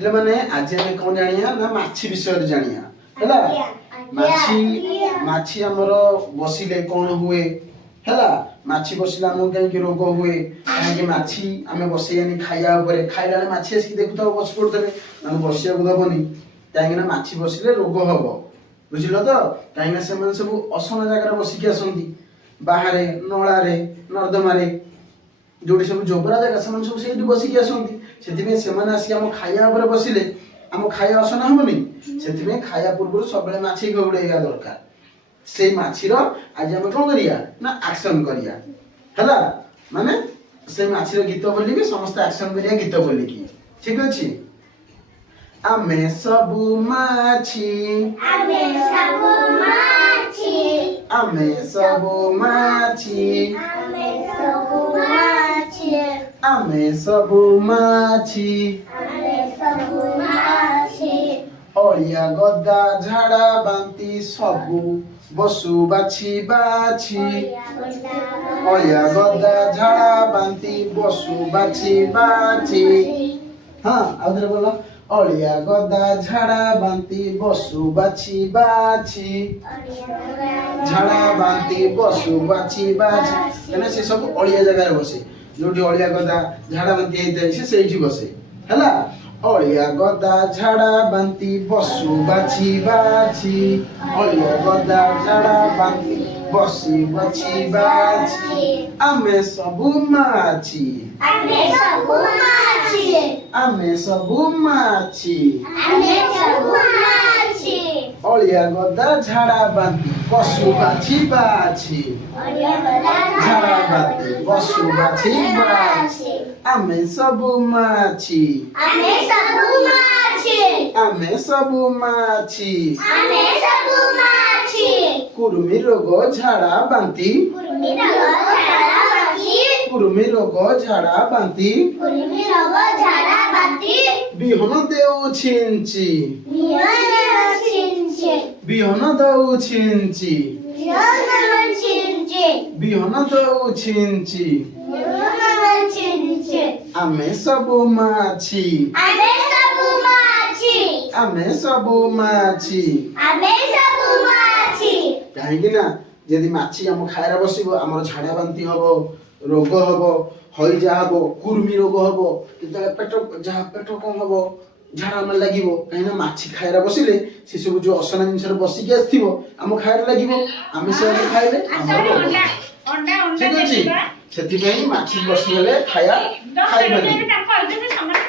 ले माने आज हम कोन जानिया ना माछी विषय जानिया हैला माछी माछी हमर बसिले कोन हुए हैला माछी बसिला हम कहीं रोग हुए कहीं माछी आमे बसियानी खाया ऊपर खाइला माछी आसी देखुता बस पड़ देबे माने बसिया को दबनी कहीं ना माछी बसिले रोग हबो बुझिलो तो कहीं ना से मन सब असना जगह बसिके आसंती बाहरे नळारे नर्दमारे जोडी सब जोबरा जगह से मन सब सेठी बसिके आसंती सेति में से मन आसी हम खाया ऊपर बसिले हम खाया असना हमनी सेति में खाया पूर्व सबले माछी गौड़ेया दरकार से माछीर आज हम कोन करिया ना एक्शन करिया हैला माने से माछीर गीत बोली के समस्त एक्शन करिया गीत बोली की ठीक अछि आमे सबु माछी आमे सबु माछी आमे सबु माछी आमे सबु माछी आमे सबु माछी आमे सबु माछी अलिया गद्दा झाड़ा बांती सबु बसु बाछी बाछी अलिया गद्दा झाड़ा बांती बसु बाछी बाछी हाँ आउथरे बोलो अलिया गद्दा झाड़ा बांती बसु बाछी बाछी झाड़ा बांती बसु बाछी बाछी एने से सब अलिया जगह रे बसे जोटी अलिया गद्दा झाड़ा बांती हेते से सेठी बसे हैला अलिया गद्दा झाड़ा बांती बसु बाछी बाछी अलिया गद्दा झाड़ा बांती बसी बाछी बाछी आमे सबु माछी आमे सबु माछी आमे सबु माछी आमे सबु माछी अलिया गद्दा झाड़ा बांती बसु बाछी बाछी अलिया गद्दा झाड़ा बांती बसु बाछी बाछी आमे सबु माछी आमे सबु माछी आमे सबु माछी आमे सबु माछी कुरुमी रोग झाड़ा बांती कुरुमी रोग झाड़ा बांती कुरुमी रोग झाड़ा बांती कुरुमी रोग झाड़ा बांती बिहन देउ छिंची नियन छिंचे बिहन दउ छिंची नियन छिंचे बिहन दउ छिंची नियन छिंचे आमे सबु माछी आमे सबु माछी आमे सबु माछी आमे सबु माछी काहेकि ना यदि माछी हम खायरा बसिबो हमर झाड़ा बांती हबो रोग हबो हइजा हबो कुर्मी रोग हबो जेतले पेट जहा पेट कम हबो झाड़ा मन लागिबो काहेना माछी खायरा बसिले से सब जो असना जिनसर बसिके आथिबो हम खायरा लागिबो हम से खाइले हमर अंडा अंडा ठीक अछि सेति माछी बसिले खाया खाइबनी अंडा